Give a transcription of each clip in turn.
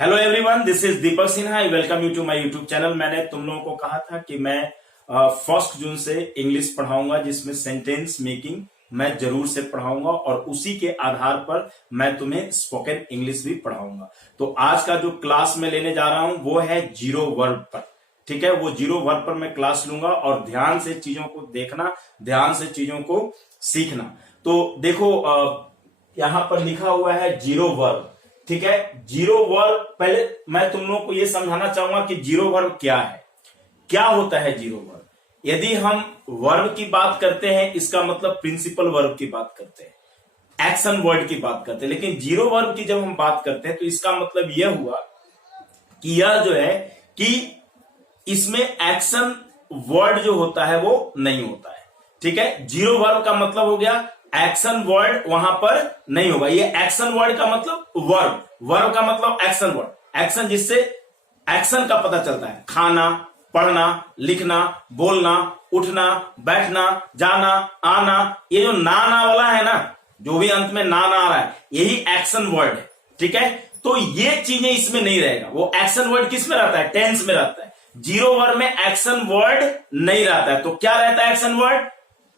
Hello everyone, this is Deepak Sinha. I welcome you to my YouTube channel. मैंने तुम लोगों को कहा था कि मैं 1 जून से इंग्लिश पढ़ाऊंगा, जिसमें सेंटेंस मेकिंग मैं जरूर से पढ़ाऊंगा और उसी के आधार पर मैं तुम्हें स्पोकन इंग्लिश भी पढ़ाऊंगा। तो आज का जो क्लास मैं लेने जा रहा हूं वो है जीरो वर्ब पर। ठीक है, वो जीरो वर्ब पर मैं क्लास लूंगा और ध्यान से चीजों को देखना, ध्यान से चीजों को सीखना। तो देखो, यहां पर लिखा हुआ है जीरो वर्ब। ठीक है, जीरो वर्ब, पहले मैं तुम लोगों को यह समझाना चाहूंगा कि जीरो वर्ब क्या है, क्या होता है जीरो वर्ब। यदि हम वर्ब की बात करते हैं, इसका मतलब प्रिंसिपल वर्ब की बात करते हैं, एक्शन वर्ड की बात करते हैं। लेकिन जीरो वर्ब की जब हम बात करते हैं तो इसका मतलब यह हुआ कि यह जो है कि इसमें एक्शन वर्ड जो होता है वो नहीं होता है। ठीक है, जीरो वर्ब का मतलब हो गया एक्शन वर्ड वहां पर नहीं होगा। ये एक्शन वर्ड का मतलब वर्ब, वर्ब का मतलब एक्शन वर्ड, एक्शन जिससे एक्शन का पता चलता है, खाना, पढ़ना, लिखना, बोलना, उठना, बैठना, जाना, आना। ये जो ना वाला है ना, जो भी अंत में ना आ रहा है, यही एक्शन वर्ड है। ठीक है, तो ये चीजें इसमें नहीं रहेगा। वो एक्शन वर्ड किस में रहता है? टेंस में रहता है। जीरो वर्ड में एक्शन वर्ड नहीं रहता है। तो क्या रहता है एक्शन वर्ड?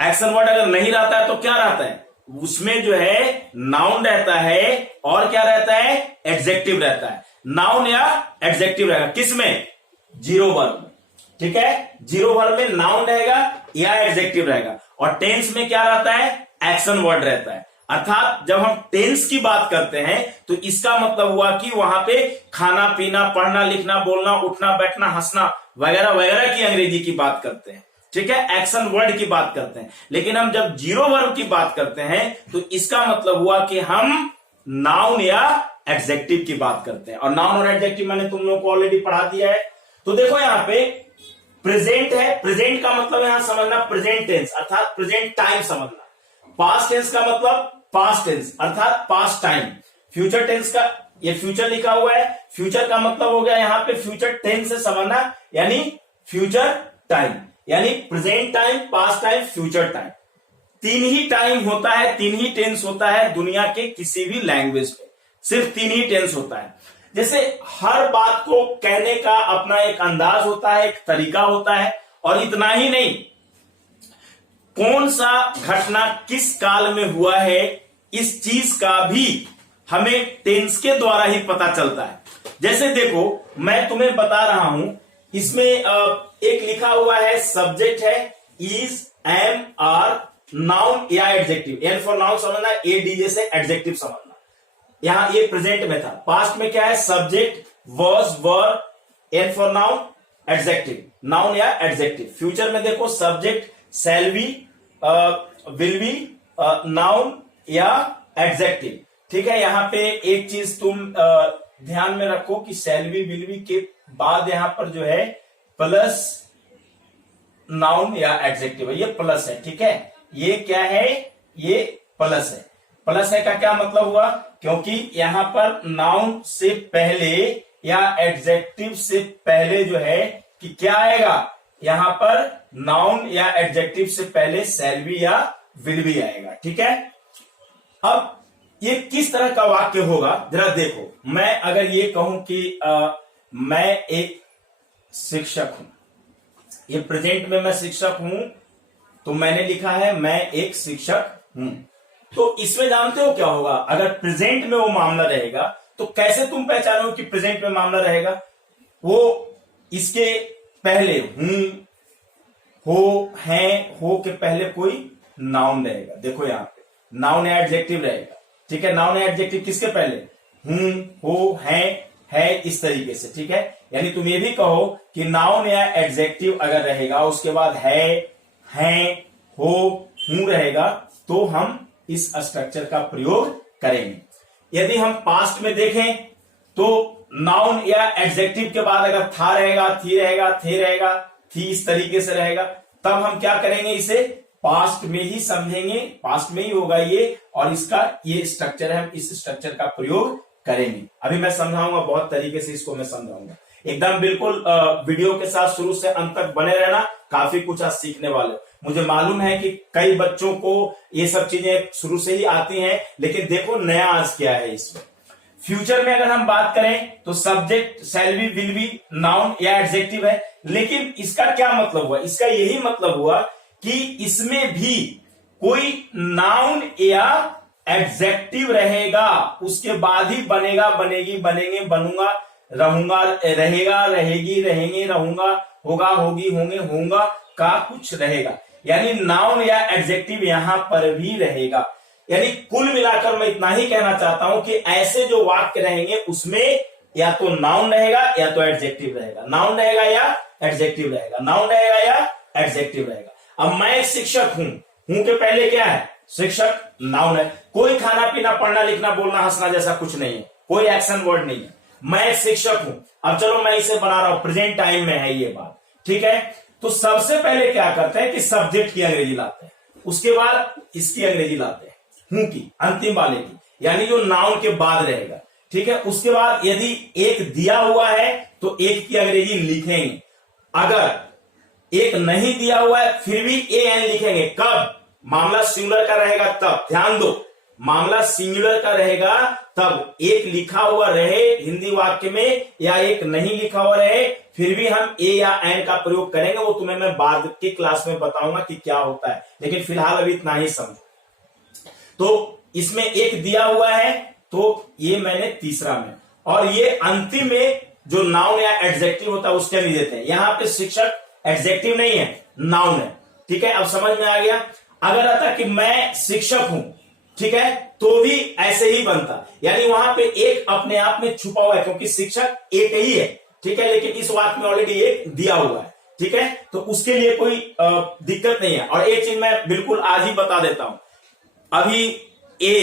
एक्शन वर्ड अगर नहीं रहता है तो क्या रहता है? उसमें जो है नाउन रहता है और क्या रहता है? एडजेक्टिव रहता है। नाउन या एडजेक्टिव रहेगा किसमें? जीरो वर्ब में। ठीक है, जीरो वर्ब में नाउन रहेगा या एडजेक्टिव रहेगा। और टेंस में क्या रहता है? एक्शन वर्ड रहता है। अर्थात जब हम टेंस की बात करते हैं तो इसका मतलब हुआ कि वहां पे खाना, पीना, पढ़ना, लिखना, बोलना, उठना, बैठना, हंसना वगैरह वगैरह की अंग्रेजी की बात करते हैं। ठीक है, एक्शन वर्ड की बात करते हैं। लेकिन हम जब जीरो वर्ब की बात करते हैं तो इसका मतलब हुआ कि हम नाउन या एडजेक्टिव की बात करते हैं। और नाउन और एडजेक्टिव मैंने तुम लोगों को ऑलरेडी पढ़ा दिया है। तो देखो, यहां पे प्रेजेंट है। प्रेजेंट का मतलब यहां समझना प्रेजेंट टेंस अर्थात प्रेजेंट टाइम समझना। पास्ट टेंस का मतलब पास्ट टेंस अर्थात पास्ट टाइम। फ्यूचर टेंस का, ये फ्यूचर लिखा हुआ है, फ्यूचर का मतलब हो गया यहां पे फ्यूचर टेंस से समझना, यानी फ्यूचर टाइम, यानी present time, past time, future time. तीन ही टाइम होता है, तीन ही टेंस होता है दुनिया के किसी भी लैंग्वेज में, सिर्फ तीन ही टेंस होता है। जैसे हर बात को कहने का अपना एक अंदाज होता है, एक तरीका होता है। और इतना ही नहीं, कौन सा घटना किस काल में हुआ है, इस चीज का भी हमें टेंस के द्वारा ही पता चलता है। जैसे देखो, मैं तुम्हें बता रहा हूं, इसमें एक लिखा हुआ है सब्जेक्ट है इज, एम, आर, नाउन या एडजेक्टिव। एन फॉर नाउन समझना, ए डी जैसे एडजेक्टिव समझना। यहां ये प्रेजेंट में था। पास्ट में क्या है? Subject, was, were, an for noun, adjective, noun या एडजेक्टिव। फ्यूचर में देखो subject shall be, will be, noun या एडजेक्टिव। ठीक है, यहां पे एक चीज तुम ध्यान में रखो कि शैल बी, विल बी के बाद यहां पर जो है प्लस नाउन या एडजेक्टिव है। ये प्लस है। ठीक है, ये क्या है? ये प्लस है। प्लस है का क्या मतलब हुआ? क्योंकि यहां पर नाउन से पहले या एडजेक्टिव से पहले जो है कि क्या आएगा? यहां पर नाउन या एडजेक्टिव से पहले शैल बी या विल बी आएगा। ठीक है, अब ये किस तरह का वाक्य होगा जरा देखो। मैं अगर ये कहूं कि मैं एक शिक्षक हूं, ये प्रेजेंट में मैं शिक्षक हूं, तो मैंने लिखा है मैं एक शिक्षक हूं। तो इसमें जानते हो क्या होगा? अगर प्रेजेंट में वो मामला रहेगा तो कैसे तुम पहचानो कि प्रेजेंट में मामला रहेगा? वो इसके पहले हूं, हो, हैं, हो के पहले कोई नाउन रहेगा। देखो यहां पे नाउन या एडजेक्टिव रहेगा। ठीक है, नाउन या एडजेक्टिव किसके पहले? हूं, हो, हैं, है, इस तरीके से। ठीक है, यानी तुम ये भी कहो कि नाउन या एडजेक्टिव अगर रहेगा, उसके बाद है, हैं, हो, हूं रहेगा, तो हम इस स्ट्रक्चर का प्रयोग करेंगे। यदि हम पास्ट में देखें तो नाउन या एडजेक्टिव के बाद अगर था रहेगा, थी रहेगा, थे रहेगा, थी, इस तरीके से रहेगा, तब हम क्या करेंगे? इसे पास्ट में ही समझेंगे, पास्ट में ही होगा ये, और इसका ये स्ट्रक्चर है, हम इस स्ट्रक्चर का प्रयोग करेंगे। अभी मैं समझाऊंगा, बहुत तरीके से इसको मैं समझाऊंगा। एकदम बिल्कुल वीडियो के साथ शुरू से अंत तक बने रहना, काफी कुछ आज सीखने वाले। मुझे मालूम है कि कई बच्चों को ये सब चीजें शुरू से ही आती हैं, लेकिन देखो नया आज क्या है इसमें। फ्यूचर में अगर हम बात करें तो subject shall be, will be, noun या एडजेक्टिव है। लेकिन इसका क्या मतलब हुआ, इसका यही मतलब हुआ कि इसमें भी कोई नाउन या एडजेक्टिव रहेगा, उसके बाद ही बनेगा, बनेगी, बनेंगे, बनूंगा, रहूंगा, रहेगा, रहेगी, रहेंगे, रहूंगा, होगा, होगी, होंगे, होऊंगा का कुछ रहेगा। यानी नाउन या एडजेक्टिव यहां पर भी रहेगा। यानी कुल मिलाकर मैं इतना ही कहना चाहता हूं कि ऐसे जो वाक्य रहेंगे उसमें या तो नाउन रहेगा या तो एडजेक्टिव रहेगा, नाउन रहेगा या एडजेक्टिव रहेगा, नाउन रहेगा या एडजेक्टिव रहेगा। अब मैं एक शिक्षक हूं के पहले क्या है, शिक्षक नाउन है। कोई खाना पीना, पढ़ना लिखना, बोलना, हंसना जैसा कुछ नहीं है, कोई एक्शन वर्ड नहीं है। मैं एक शिक्षक हूं। अब चलो मैं इसे बना रहा हूं, प्रेजेंट टाइम में है ये बात, ठीक है। तो सबसे पहले क्या करते हैं कि सब्जेक्ट की अंग्रेजी लाते हैं, उसके बाद इसकी अंग्रेजी लाते हैं, हूं की, अंतिम वाले की, यानी जो नाउन के बाद रहेगा, ठीक है। उसके बाद यदि एक दिया हुआ है तो एक की अंग्रेजी लिखेंगे, अगर एक नहीं दिया हुआ है फिर भी ए एन लिखेंगे। कब मामला सिंगुलर का रहेगा तब, ध्यान दो, मामला सिंगुलर का रहेगा तब, एक लिखा हुआ रहे हिंदी वाक्य में या एक नहीं लिखा हुआ रहे फिर भी हम ए या एन का प्रयोग करेंगे। वो तुम्हें मैं बाद की क्लास में बताऊंगा कि क्या होता है, लेकिन फिलहाल अभी इतना ही समझो। तो इसमें एक दिया हुआ है तो ये मैंने तीसरा में, और ये अंतिम में जो नाउन या एडजेक्टिव होता है उसके भी देते हैं। यहां पे शिक्षक एडजेक्टिव नहीं है, नाउन है, ठीक है। अब समझ में आ गया। अगर आता कि मैं शिक्षक हूं, ठीक है, तो भी ऐसे ही बनता, यानी वहां पे एक अपने आप में छुपा हुआ है, क्योंकि शिक्षक एक ही है, ठीक है, लेकिन इस वाक्य में ऑलरेडी एक दिया हुआ है, ठीक है, तो उसके लिए कोई दिक्कत नहीं है। और एक चीज मैं बिल्कुल आज ही बता देता हूं, अभी ए,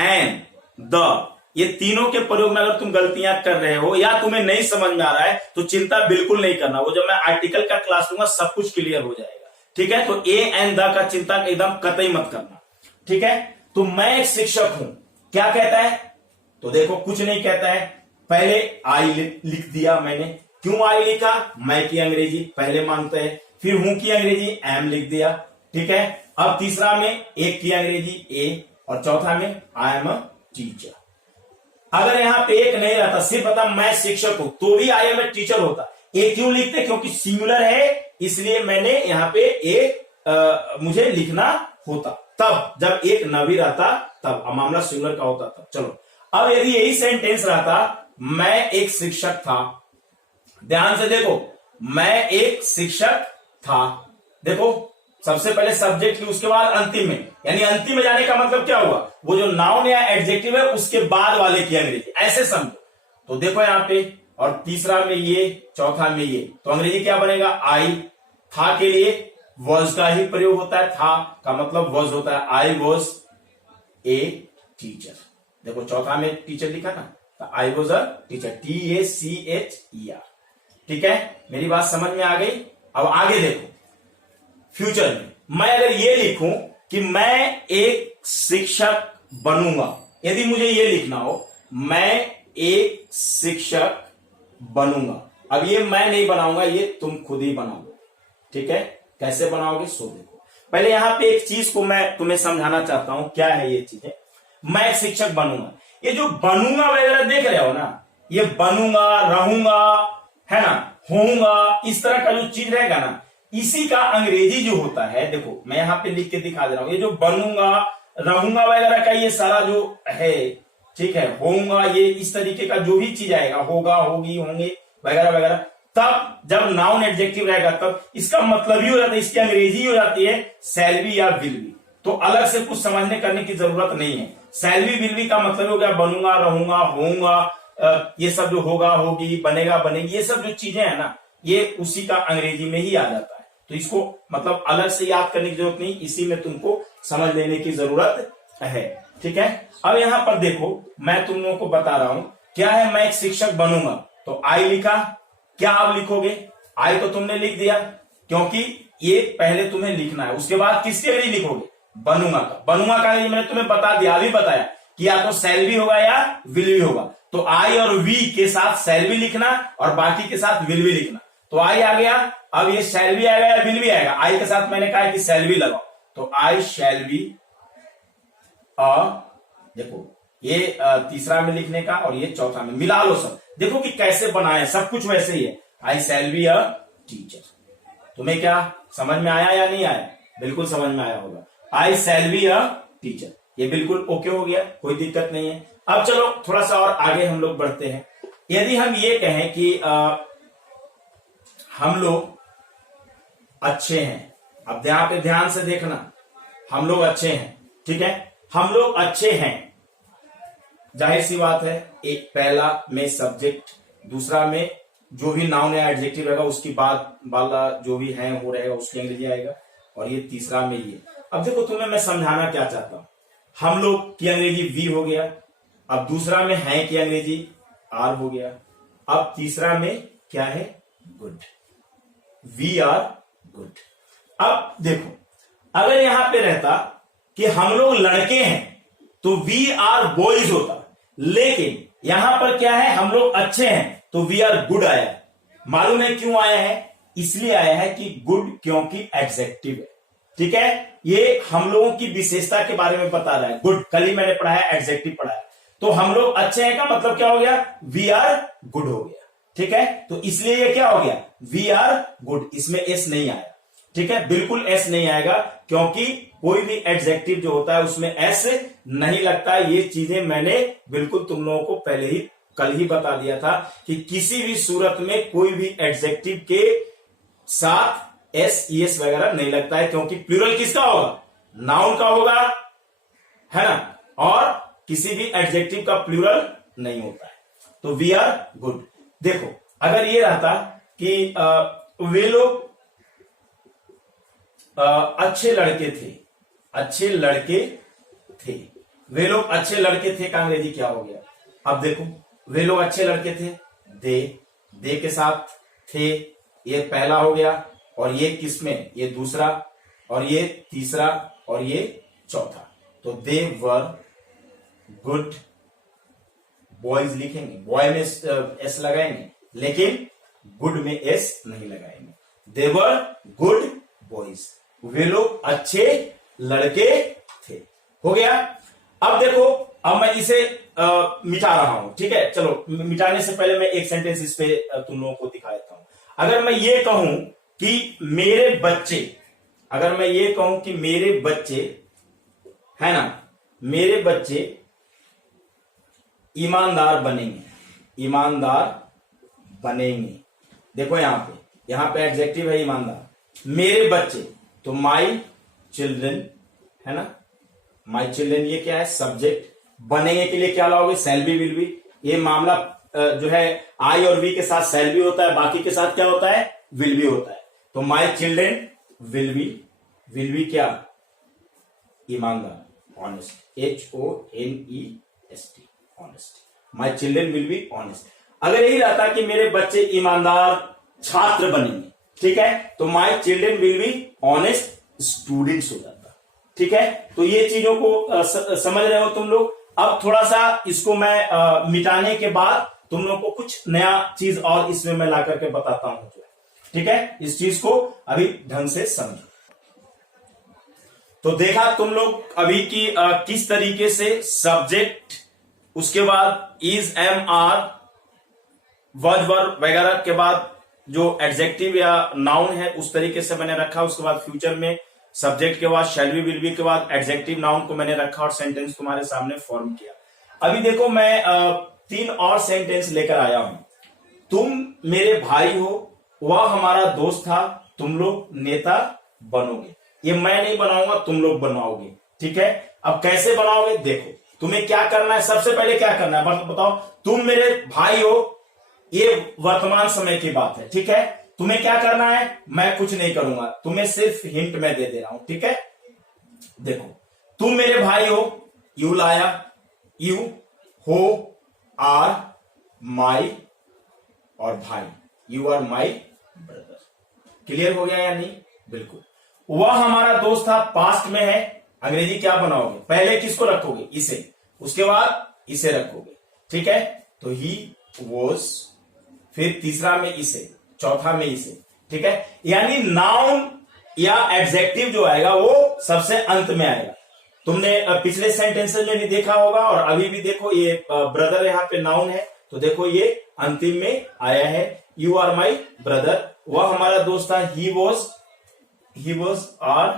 एन, द, ये तीनों के प्रयोग में अगर तुम गलतियां कर रहे हो या तुम्हें नहीं समझ में आ रहा है तो चिंता बिल्कुल नहीं करना, वो जब मैं आर्टिकल का क्लास लूंगा सब कुछ क्लियर हो जाएगा, ठीक है। तो ए एन द का चिंता एकदम कतई मत करना, ठीक है। तो मैं एक शिक्षक हूं, क्या कहता है, तो देखो कुछ नहीं कहता है, पहले आई लिख दिया मैंने। क्यों आई लिखा, मैं की अंग्रेजी पहले मानते हैं, फिर हूं की अंग्रेजी एम लिख दिया, ठीक है। अब तीसरा में एक की अंग्रेजी ए, और चौथा में आई एम अ टीचर। अगर यहां पे एक नहीं रहता, सिर्फ बता मैं शिक्षक हूं, तो भी आई एम ए टीचर होता। एक क्यों लिखते, क्योंकि सिंगुलर है, इसलिए मैंने यहां पे एक मुझे लिखना होता। तब जब एक न भी रहता तब मामला सिंगुलर का होता तब। चलो अब यदि यही सेंटेंस रहता, मैं एक शिक्षक था, ध्यान से देखो, मैं एक शिक्षक था, देखो सबसे पहले सब्जेक्ट की, उसके बाद अंतिम में, यानी अंतिम में जाने का मतलब क्या हुआ, वो जो नाउन या एडजेक्टिव है उसके बाद वाले की अंग्रेजी, ऐसे समझो। तो देखो यहां पे, और तीसरा में ये, चौथा में ये, तो अंग्रेजी क्या बनेगा, आई। था के लिए वॉज का ही प्रयोग होता है, था का मतलब वॉज होता है, आई वॉज ए टीचर। देखो चौथा में टीचर लिखा ना, तो I was a teacher, TACHER, ठीक है। मेरी बात समझ में आ गई। अब आगे देखो, फ्यूचर में मैं अगर ये लिखूं कि मैं एक शिक्षक बनूंगा, यदि मुझे ये लिखना हो मैं एक शिक्षक बनूंगा, अब ये मैं नहीं बनाऊंगा, ये तुम खुद ही बनाओगे, ठीक है। कैसे बनाओगे सो देखो। पहले यहां पे एक चीज को मैं तुम्हें समझाना चाहता हूं, क्या है ये चीजें। मैं एक शिक्षक बनूंगा, ये जो बनूंगा वगैरह देख रहे हो ना, ये बनूंगा, रहूंगा, है ना, होऊंगा, इस तरह का जो चीज रहेगा ना, इसी का अंग्रेजी जो होता है, देखो मैं यहां पे लिख के दिखा दे रहा हूं, ये जो बनूंगा, रहूंगा वगैरह का ये सारा जो है, ठीक है, होऊंगा, ये इस तरीके का जो भी चीज आएगा, होगा, होगी, होंगे वगैरह वगैरह, तब जब नाउन एडजेक्टिव रहेगा तब इसका मतलब ही हो जाता है, इसकी अंग्रेजी हो जाती है शैल बी या विल बी। तो अलग से कुछ समझने करने की जरूरत नहीं है। शैल बी विल बी का मतलब हो गया बनूंगा, रहूंगा, होऊंगा, ये सब जो होगा, होगी, बनेगा, बनेगी, ये सब जो चीजें है ना, ये उसी का अंग्रेजी में ही आ जाता है। तो इसको मतलब अलग से याद करने की जरूरत नहीं, इसी में तुमको समझ लेने की जरूरत है, ठीक है। अब यहां पर देखो, मैं तुम लोगों को बता रहा हूं क्या है, मैं एक शिक्षक बनूंगा, तो आई लिखा, क्या आप लिखोगे, आई तो तुमने लिख दिया, क्योंकि ये पहले तुम्हें लिखना है, उसके बाद किसके लिए लिखोगे, बनूंगा का। बनूंगा का मैंने तुम्हें बता दिया, अभी बताया कि या तो शैल बी होगा या विल बी होगा। तो आई और वी के साथ शैल बी लिखना और बाकी के साथ विल बी लिखना। तो आई आ गया, अब ये शैल बी आएगा या विल बी आएगा, आई के साथ मैंने कहा कि शैल बी लगाओ, तो आई शैल बी अ, देखो ये तीसरा में लिखने का और ये चौथा में मिला लो सब। देखो कि कैसे बनाए, सब कुछ वैसे ही है। आई शैल बी अ टीचर। तुम्हें क्या समझ में आया या नहीं आया? बिल्कुल समझ में आया होगा। आई शैल बी अ टीचर, ये बिल्कुल ओके हो गया, कोई दिक्कत नहीं है। अब चलो थोड़ा सा और आगे हम लोग बढ़ते हैं। यदि हम ये कहें कि हम लोग अच्छे हैं, अब यहाँ पे ध्यान से देखना, हम लोग अच्छे हैं, ठीक है, हम लोग अच्छे हैं, जाहिर सी बात है, एक पहला में सब्जेक्ट, दूसरा में जो भी नाउन या एडजेक्टिव रहेगा उसकी बाद वाला जो भी है वो रहेगा, उसकी अंग्रेजी आएगा, और ये तीसरा में ये। अब देखो तुम्हें मैं समझाना क्या चाहता हूं, हम लोग की अंग्रेजी वी हो गया, अब दूसरा में है की अंग्रेजी आर हो गया, अब तीसरा में क्या है, गुड, वी आर गुड। अब देखो अगर यहां पे रहता कि हम लोग लड़के हैं तो वी आर बॉयज होता, लेकिन यहां पर क्या है, हम लोग अच्छे हैं तो वी आर गुड आया है। मालूम है क्यों आया है? इसलिए आया है कि गुड क्योंकि एडजेक्टिव है, ठीक है, ये हम लोगों की विशेषता के बारे में बता रहा है। गुड कल ही मैंने पढ़ा है, एडजेक्टिव पढ़ा है, तो हम लोग अच्छे हैं का मतलब क्या हो गया, वी आर गुड हो गया, ठीक है, तो इसलिए ये क्या हो गया, वी आर गुड। इसमें एस नहीं आया, ठीक है, बिल्कुल एस नहीं आएगा, क्योंकि कोई भी एडजेक्टिव जो होता है उसमें एस नहीं लगता। ये चीजें मैंने बिल्कुल तुम लोगों को पहले ही कल ही बता दिया था कि किसी भी सूरत में कोई भी एडजेक्टिव के साथ एस ईएस वगैरह नहीं लगता है, क्योंकि प्लूरल किसका होगा, नाउन का होगा, है ना, और किसी भी एडजेक्टिव का प्लूरल नहीं होता है। तो वी आर गुड। देखो अगर ये रहता कि वे लोग अच्छे लड़के थे, अच्छे लड़के थे, वे लोग अच्छे लड़के थे का अंग्रेजी क्या हो गया? अब देखो वे लोग अच्छे लड़के थे, दे के साथ थे, ये पहला हो गया, और ये किसमें, ये दूसरा, और ये तीसरा, और ये चौथा, तो दे वर गुड बॉयज लिखेंगे, बॉय में एस लगाएंगे, लेकिन गुड में एस नहीं लगाएंगे। दे वर गुड बॉयज, वे लोग अच्छे लड़के थे, हो गया। अब देखो अब मैं इसे मिटा रहा हूं, ठीक है, चलो मिटाने से पहले मैं एक सेंटेंस इस पे तुम लोगों को दिखा देता हूं। अगर मैं ये कहूं कि मेरे बच्चे, अगर मैं ये कहूं कि मेरे बच्चे, है ना, मेरे बच्चे ईमानदार बनेंगे, ईमानदार बनेंगे, देखो यहां पे एडजेक्टिव है ईमानदार, मेरे बच्चे, तो माई चिल्ड्रन, है ना, माई चिल्ड्रन ये क्या है, सब्जेक्ट, बनेंगे के लिए क्या लाओगे, शैल बी विल बी। ये मामला जो है आई और वी के साथ शैल बी होता है, बाकी के साथ क्या होता है, विल बी होता है। तो माई चिल्ड्रन विल बी क्या, ईमानदार, honest, HONEST, honest, my children will be honest. अगर यही रहता कि मेरे बच्चे ईमानदार छात्र बनेंगे, ठीक है, तो my children will be honest students हो जाता, ठीक है। तो ये चीजों को समझ रहे हो तुम लोग। अब थोड़ा सा इसको मैं मिटाने के बाद तुम लोग को कुछ नया चीज और इसमें मैं ला करके बताता हूं, ठीक है, इस चीज को अभी ढंग से समझो। तो देखा तुम लोग अभी की किस तरीके से सब्जेक्ट, उसके बाद is, am, are, verb, verb वगैरह के बाद जो एडजेक्टिव या नाउन है उस तरीके से मैंने रखा। उसके बाद फ्यूचर में सब्जेक्ट के बाद शैल बी विल बी के बाद एडजेक्टिव नाउन को मैंने रखा और सेंटेंस तुम्हारे सामने फॉर्म किया। अभी देखो मैं 3 और सेंटेंस लेकर आया हूं। तुम मेरे भाई हो, वह हमारा दोस्त था, तुम लोग नेता बनोगे। ये मैं नहीं बनाऊंगा, तुम लोग बनवाओगे, ठीक है। अब कैसे बनाओगे, देखो तुम्हें क्या करना है, सबसे पहले क्या करना है बताओ। तुम मेरे भाई हो, ये वर्तमान समय की बात है, ठीक है। तुम्हें क्या करना है, मैं कुछ नहीं करूंगा, तुम्हें सिर्फ हिंट मैं दे रहा हूं, ठीक है। देखो तुम मेरे भाई हो, यू लाया, यू हो, आर माई, और भाई, you are my brother. Clear हो गया या नहीं? बिल्कुल। वह हमारा दोस्त था, पास्ट में है, अंग्रेजी क्या बनाओगे, पहले किसको रखोगे, इसे, उसके बाद इसे रखोगे, ठीक है। तो ही वॉज, फिर तीसरा में इसे, चौथा में इसे, ठीक है। यानी नाउन या एडजेक्टिव जो आएगा वो सबसे अंत में आएगा। तुमने पिछले सेंटेंसेस में भी देखा होगा और अभी भी देखो, ये ब्रदर यहाँ पे नाउन है, तो देखो ये अंतिम में आया है, यू आर माई ब्रदर, वह हमारा दोस्त था, ही वॉज आवर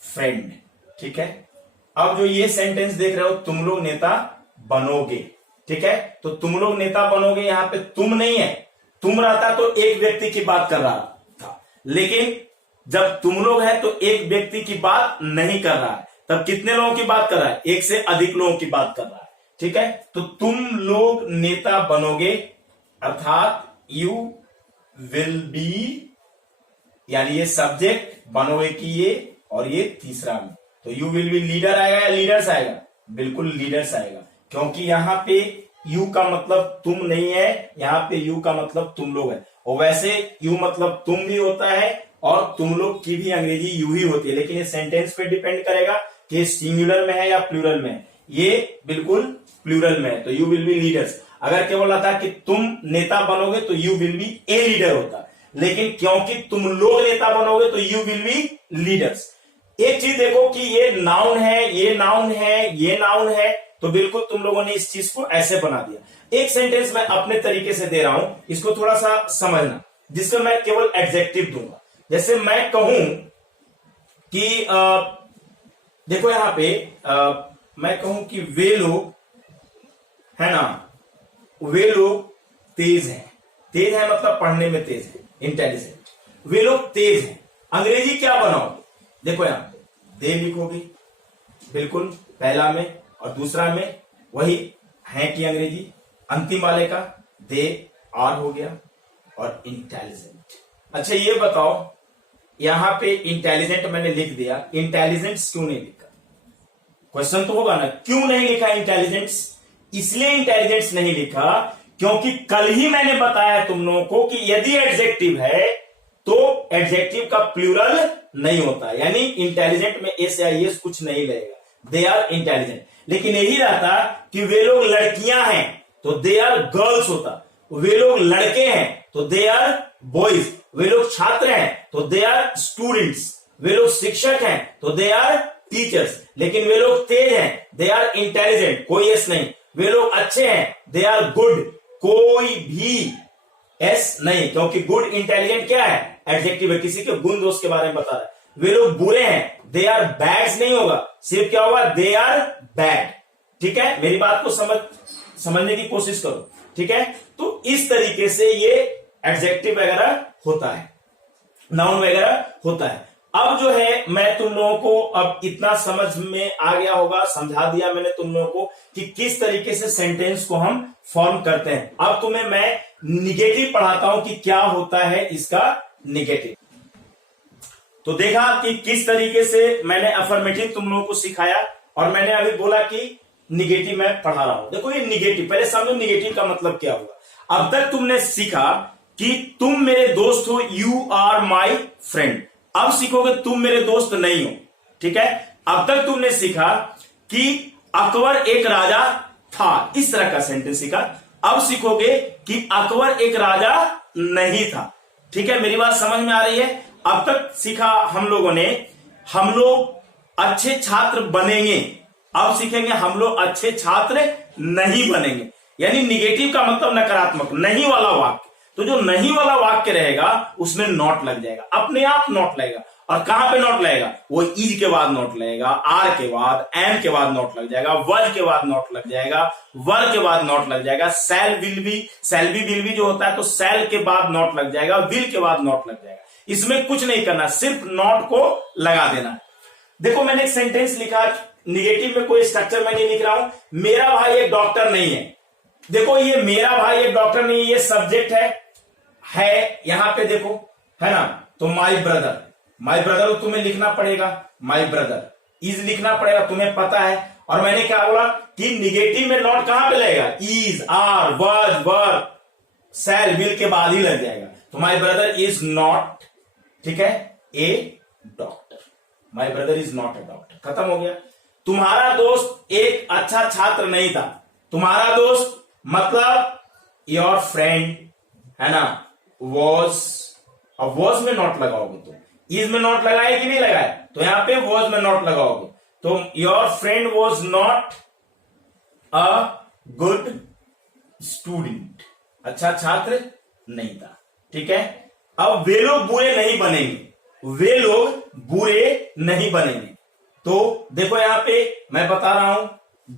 फ्रेंड। ठीक है, अब जो ये सेंटेंस देख रहे हो, तुम लोग नेता बनोगे। ठीक है, तो तुम लोग नेता बनोगे, यहां पे तुम नहीं है, तुम रहता तो एक व्यक्ति की बात कर रहा था, लेकिन जब तुम लोग है तो एक व्यक्ति की बात नहीं कर रहा है, तब कितने लोगों की बात कर रहा है, एक से अधिक लोगों की बात कर रहा है। ठीक है, तो तुम लोग नेता बनोगे, अर्थात यू विल बी, यानी ये सब्जेक्ट, बनोगे की ये, और ये तीसरा में, तो यू विल बी लीडर आएगा या लीडर्स आएगा? बिल्कुल लीडर्स आएगा, क्योंकि यहां पे यू का मतलब तुम नहीं है, यहां पे यू का मतलब तुम लोग है, और वैसे यू मतलब तुम भी होता है और तुम लोग की भी अंग्रेजी यू ही होती है, लेकिन ये सेंटेंस पे डिपेंड करेगा कि सिंगुलर में है या प्लूरल में है। ये बिल्कुल प्लूरल में है, तो यू विल बी लीडर्स। अगर केवल आता कि तुम नेता बनोगे तो you will B a leader होता, लेकिन क्योंकि तुम लोग नेता बनोगे तो यू विल बी लीडर्स। एक चीज देखो कि ये नाउन है, ये नाउन है, ये नाउन है, तो बिल्कुल तुम लोगों ने इस चीज को ऐसे बना दिया। एक सेंटेंस मैं अपने तरीके से दे रहा हूं, इसको थोड़ा सा समझना, जिसमें मैं केवल एडजेक्टिव दूंगा। जैसे मैं कहूं कि देखो यहां पे मैं कहूं कि वे लोग है ना, वे लोग तेज हैं, तेज है मतलब पढ़ने में तेज है, इंटेलिजेंट, वे लोग तेज हैं। अंग्रेजी क्या बनाओगे? देखो यहां पे दे लिखोगे, बिल्कुल पहला में, और दूसरा में वही है कि अंग्रेजी अंतिम वाले का दे आर हो गया, और इंटेलिजेंट। अच्छा ये बताओ, यहां पे इंटेलिजेंट मैंने लिख दिया, इंटेलिजेंस क्यों नहीं लिखा? क्वेश्चन तो होगा ना, क्यों नहीं लिखा इंटेलिजेंस? इसलिए इंटेलिजेंस नहीं लिखा क्योंकि कल ही मैंने बताया तुम लोगों को कि यदि एडजेक्टिव है तो एडजेक्टिव का प्लूरल नहीं होता, यानी इंटेलिजेंट में एस या एस कुछ नहीं लगेगा, दे आर इंटेलिजेंट। लेकिन यही रहता कि वे लोग लड़कियां हैं तो दे आर गर्ल्स होता, वे लोग लड़के हैं तो दे आर बॉयज, वे लोग छात्र हैं तो दे आर स्टूडेंट्स, वे लोग शिक्षक हैं तो दे आर टीचर्स। लेकिन वे लोग तेज हैं, दे आर इंटेलिजेंट, कोई एस नहीं। वे लोग अच्छे हैं, दे आर गुड, कोई भी एस नहीं, क्योंकि गुड इंटेलिजेंट क्या है? एडजेक्टिव है, किसी के गुण दोष के बारे में बता रहा है। वे लोग बुरे हैं, दे आर बैड्स नहीं होगा, सिर्फ क्या होगा? They are bad. ठीक है, मेरी बात को समझने की कोशिश करो। ठीक है, तो इस तरीके से ये एडजेक्टिव वगैरह होता है, नाउन वगैरह होता है। अब जो है मैं तुम लोगों को अब इतना समझ में आ गया होगा, समझा दिया मैंने तुम लोगों को कि किस तरीके से सेंटेंस को हम फॉर्म करते हैं। अब तुम्हें मैं निगेटिव पढ़ाता हूं कि क्या होता है इसका निगेटिव। तो देखा कि किस तरीके से मैंने अफर्मेटिव तुम लोगों को सिखाया, और मैंने अभी बोला कि निगेटिव मैं पढ़ा रहा हूं। देखो ये निगेटिव, पहले समझो निगेटिव का मतलब क्या हुआ। अब तक तुमने सीखा कि तुम मेरे दोस्त हो, यू आर माई फ्रेंड। अब सीखोगे तुम मेरे दोस्त नहीं हो। ठीक है, अब तक तुमने सीखा कि अकबर एक राजा था, इस तरह का सेंटेंस सीखा। अब सीखोगे कि अकबर एक राजा नहीं था। ठीक है, मेरी बात समझ में आ रही है? अब तक सीखा हम लोगों ने, हम लोग अच्छे छात्र बनेंगे। अब सीखेंगे हम लोग अच्छे छात्र नहीं बनेंगे, यानी निगेटिव का मतलब नकारात्मक, नहीं वाला वाक्य। तो जो नहीं वाला वाक्य रहेगा उसमें नॉट लग जाएगा, अपने आप नॉट लगेगा। और कहां पे नॉट लगेगा? वो इज के बाद नॉट लगेगा, आर के बाद, एम के बाद नॉट लग जाएगा, वज के बाद नॉट लग जाएगा, वर के बाद नॉट लग जाएगा, सेल विल भी जो होता है तो सेल के बाद नॉट लग जाएगा, विल के बाद नॉट लग जाएगा। इसमें कुछ नहीं करना, सिर्फ नॉट को लगा देना। देखो मैंने एक सेंटेंस लिखा, निगेटिव में कोई स्ट्रक्चर मैं नहीं लिख रहा हूं। मेरा भाई एक डॉक्टर नहीं है। देखो ये मेरा भाई एक डॉक्टर नहीं है, ये सब्जेक्ट है यहां पे देखो, है ना। तो माई ब्रदर तुम्हें लिखना पड़ेगा, माई ब्रदर इज लिखना पड़ेगा, तुम्हें पता है। और मैंने क्या बोला कि निगेटिव में नॉट कहां पे लगेगा? इज, आर, वज, वर, सेल, विल के बाद ही लग जाएगा। तो माई ब्रदर इज नॉट, ठीक है, a doctor. My brother is not a doctor, खत्म हो गया। तुम्हारा दोस्त एक अच्छा छात्र नहीं था। तुम्हारा दोस्त मतलब योर फ्रेंड, है ना, वॉज। अब वॉज में नॉट लगाओगे तो इज में नॉट लगाए कि नहीं लगाए? तो यहां पे वॉज में नॉट लगाओगे तो your friend was not a good student, अच्छा छात्र नहीं था। ठीक है, अब वे लोग बुरे नहीं बनेंगे, वे लोग बुरे नहीं बनेंगे। तो देखो यहां पे मैं बता रहा हूं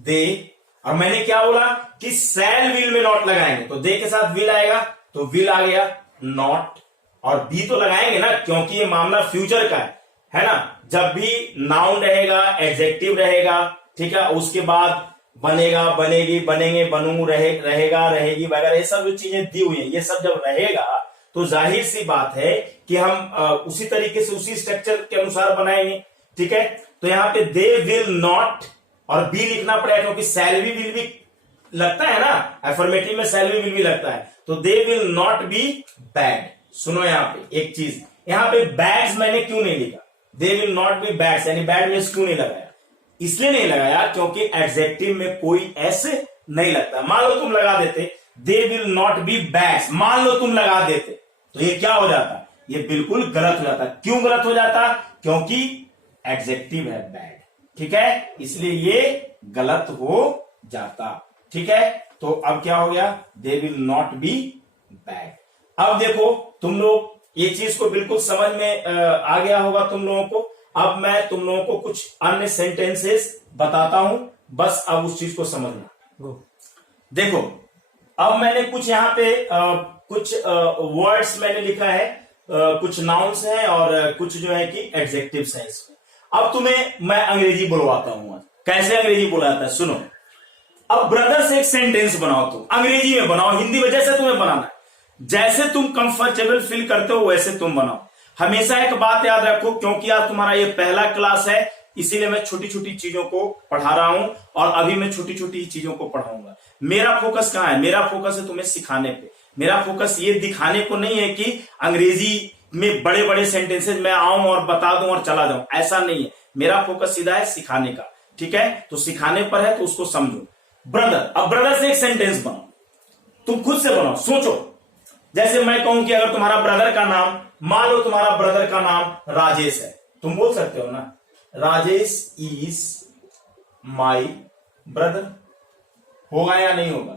दे, और मैंने क्या बोला कि सैल विल में नॉट लगाएंगे, तो दे के साथ विल आएगा, तो विल आ गया, नॉट और बी तो लगाएंगे ना, क्योंकि ये मामला फ्यूचर का है ना। जब भी नाउन रहेगा, एडजेक्टिव रहेगा, ठीक है, उसके बाद बनेगा, बनेगी, बनेंगे, बनू, रहेगा, रहेगी वगैरह, ये सब जो चीजें दी हुई हैं, ये सब जब रहेगा तो जाहिर सी बात है कि हम उसी तरीके से उसी स्ट्रक्चर के अनुसार बनाएंगे। ठीक है, तो यहां पे दे विल नॉट और बी लिखना पड़ेगा, क्योंकि सैलरी विल भी लगता है ना, एफर्मेटिव में सैलरी विल भी लगता है, तो दे विल नॉट बी बैड। सुनो यहां पे एक चीज, यहां पे बैड्स मैंने क्यों नहीं लिखा, they will not be bads, यानी बैड मीन्स क्यों नहीं लगाया, इसलिए नहीं लगाया क्योंकि एडजेक्टिव में कोई ऐसे नहीं लगता। मान लो तुम लगा देते they will not be bads, मान लो तुम लगा देते, तो ये क्या हो जाता, ये बिल्कुल गलत हो जाता। क्यों गलत हो जाता, क्योंकि एडजेक्टिव है बैड। ठीक है, इसलिए ये गलत हो जाता। ठीक है, तो अब क्या हो गया, दे विल नॉट बी बैड। अब देखो तुम लोग ये चीज को बिल्कुल समझ में आ गया होगा तुम लोगों को। अब मैं तुम लोगों को कुछ अन्य सेंटेंसेस बताता हूं, बस अब उस चीज को समझना। देखो अब मैंने कुछ यहां पे कुछ वर्ड्स मैंने लिखा है, कुछ नाउन्स हैं और कुछ जो है कि एडजेक्टिव्स हैं इसमें। अब तुम्हें मैं अंग्रेजी बुलवाता हूं। कैसे अंग्रेजी बुलाता है, सुनो। अब ब्रदर से एक सेंटेंस बनाओ, तुम अंग्रेजी में बनाओ, हिंदी में जैसे तुम्हें बनाना है, जैसे तुम कंफर्टेबल फील करते हो वैसे तुम बनाओ। हमेशा एक बात याद रखो, क्योंकि आज तुम्हारा ये पहला क्लास है, इसीलिए मैं छोटी छोटी चीजों को पढ़ा रहा हूं और अभी मैं छोटी छोटी चीजों को पढ़ाऊंगा। मेरा फोकस कहां है, मेरा फोकस है तुम्हें सिखाने पे। मेरा फोकस ये दिखाने को नहीं है कि अंग्रेजी में बड़े बड़े सेंटेंसेस मैं आऊं और बता दूं और चला जाऊं, ऐसा नहीं है। मेरा फोकस सीधा है सिखाने का। ठीक है, तो सिखाने पर है तो उसको समझो। ब्रदर, अब ब्रदर से एक सेंटेंस बनाओ, तुम खुद से बनाओ, सोचो। जैसे मैं कहूं कि अगर तुम्हारा ब्रदर का नाम, मान लो तुम्हारा ब्रदर का नाम राजेश है, तुम बोल सकते हो ना, राजेश इज माई ब्रदर। होगा या नहीं होगा,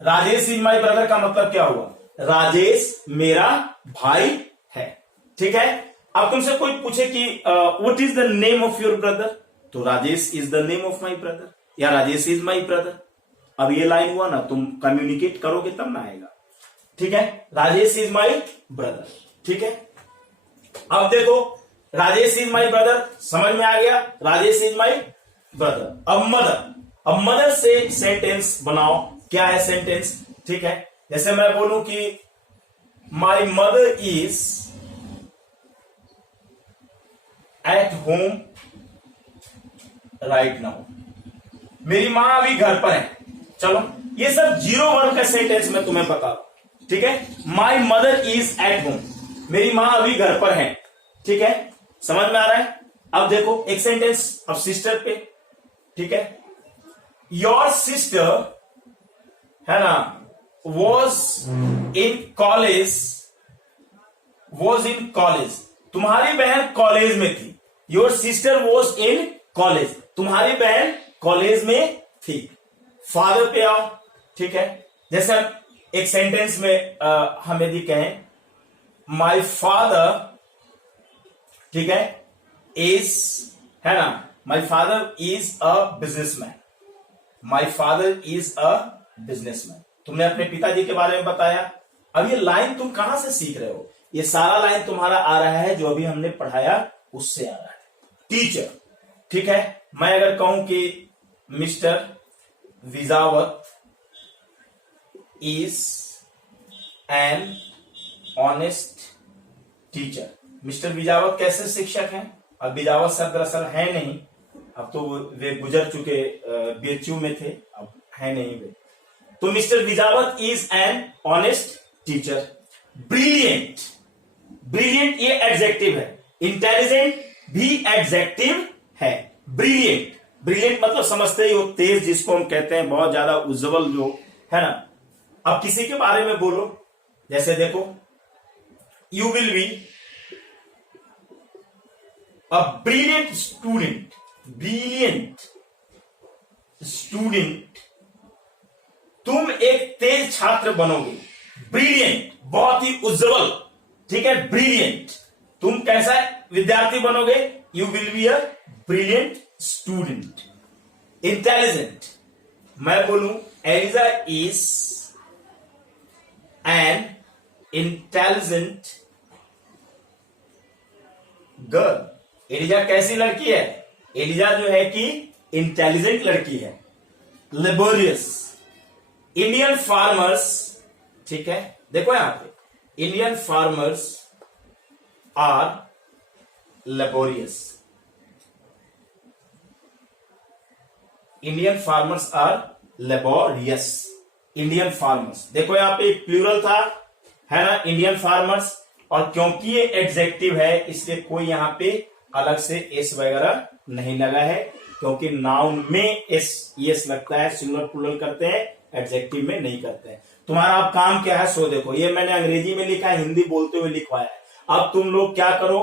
राजेश इज माई ब्रदर का मतलब क्या हुआ, राजेश मेरा भाई है। ठीक है, अब तुमसे कोई पूछे कि what is the name of your brother, तो Rajesh is the name of my brother या राजेश इज माई ब्रदर। अब ये लाइन हुआ ना, तुम कम्युनिकेट करोगे तब ना आएगा। ठीक है, राजेश इज माई ब्रदर। ठीक है, अब देखो राजेश इज माई ब्रदर समझ में आ गया, राजेश इज माई ब्रदर। अब मदर, अब मदर से सेंटेंस बनाओ। क्या है सेंटेंस, ठीक है, जैसे मैं बोलूं कि my mother is at home right now, मेरी मां अभी घर पर है। चलो ये सब 0-1 का सेंटेंस मैं तुम्हें बता दूं। ठीक है, my mother is at home, मेरी मां अभी घर पर है। ठीक है, समझ में आ रहा है। अब देखो एक सेंटेंस अब सिस्टर पे। ठीक है, योर सिस्टर है ना was in college, was in college, तुम्हारी बहन कॉलेज में थी। Your sister was in college, तुम्हारी बहन कॉलेज में थी। फादर पे आओ। ठीक है, जैसे हम एक सेंटेंस में हम यदि कहें माई फादर, ठीक है, इज, है ना, my father is a businessman, my father is a businessman. तुमने अपने पिताजी के बारे में बताया। अब ये लाइन तुम कहां से सीख रहे हो, ये सारा लाइन तुम्हारा आ रहा है जो अभी हमने पढ़ाया उससे आ रहा है। टीचर, ठीक है, मैं अगर कहूं कि mister Vijawat is an honest teacher. Mister Vijawat कैसे शिक्षक हैं, अब विजावत सर दरअसल है नहीं, अब तो वे गुजर चुके, बीएचयू में थे, अब है नहीं वे। तो mister Vijawat is an honest teacher. Brilliant, brilliant ये एडजेक्टिव है, इंटेलिजेंट भी एडजेक्टिव है। ब्रिलियंट, ब्रिलियंट मतलब समझते ही हो, तेज जिसको हम कहते हैं, बहुत ज्यादा उज्जवल जो है ना। अब किसी के बारे में बोलो, जैसे देखो you will be a brilliant student, brilliant student, तुम एक तेज छात्र बनोगे। ब्रिलियंट, बहुत ही उज्जवल, ठीक है, ब्रिलियंट, तुम कैसा विद्यार्थी बनोगे? You will be a brilliant student. Intelligent, मैं बोलूं Eliza is an intelligent girl. Eliza कैसी लड़की है? एलिजा जो है कि इंटेलिजेंट लड़की है। लेबोरियस, इंडियन फार्मर्स, ठीक है, देखो यहां पे Indian farmers are laborious. Indian farmers are laborious. Indian farmers, देखो यहां पे प्लूरल था, है ना, इंडियन फार्मर्स, और क्योंकि ये एडजेक्टिव है इसलिए कोई यहां पे अलग से एस वगैरह नहीं लगा है, क्योंकि नाउन में एस लगता है, सिंगुलर प्लूरल करते हैं, एडजेक्टिव में नहीं करते हैं। तुम्हारा अब काम क्या है सो देखो, ये मैंने अंग्रेजी में लिखा है, हिंदी बोलते हुए लिखवाया है। अब तुम लोग क्या करो,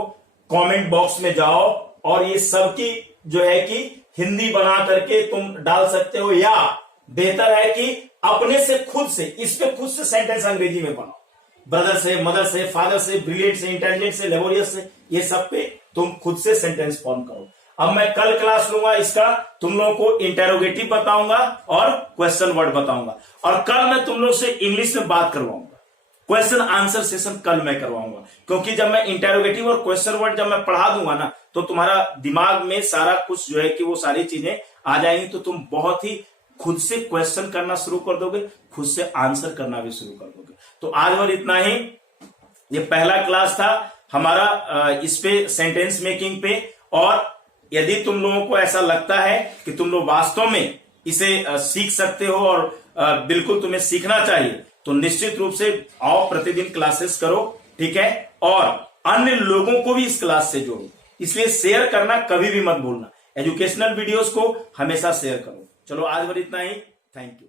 कमेंट बॉक्स में जाओ और ये सबकी जो है कि हिंदी बना करके तुम डाल सकते हो, या बेहतर है कि अपने से खुद से इस पे खुद से सेंटेंस अंग्रेजी में बनाओ। ब्रदर से, मदर से, फादर से, ब्रिलियंट से, इंटेलिजेंट से, लेबोरियस से, ये सब पे तुम खुद से सेंटेंस फॉर्म करो। अब मैं कल क्लास लूंगा इसका, तुम लोगों को इंटेरोगेटिव बताऊंगा और क्वेश्चन वर्ड बताऊंगा, और कल मैं तुम लोग से इंग्लिश में बात करवाऊंगा। क्वेश्चन आंसर सेशन कल मैं करवाऊंगा, क्योंकि जब मैं इंटेरोगेटिव और क्वेश्चन वर्ड जब मैं पढ़ा दूंगा ना, तो तुम्हारा दिमाग में सारा कुछ जो है कि वो सारी चीजें आ जाएंगी, तो तुम बहुत ही खुद से क्वेश्चन करना शुरू कर दोगे, खुद से आंसर करना भी शुरू कर दोगे। तो आज और इतना ही, ये पहला क्लास था हमारा इस पे सेंटेंस मेकिंग पे। और यदि तुम लोगों को ऐसा लगता है कि तुम लोग वास्तव में इसे सीख सकते हो और बिल्कुल तुम्हें सीखना चाहिए, तो निश्चित रूप से आओ, प्रतिदिन क्लासेस करो, ठीक है, और अन्य लोगों को भी इस क्लास से जोड़ो। इसलिए शेयर करना कभी भी मत भूलना, एजुकेशनल वीडियोस को हमेशा शेयर करो। चलो आज और इतना ही, थैंक यू।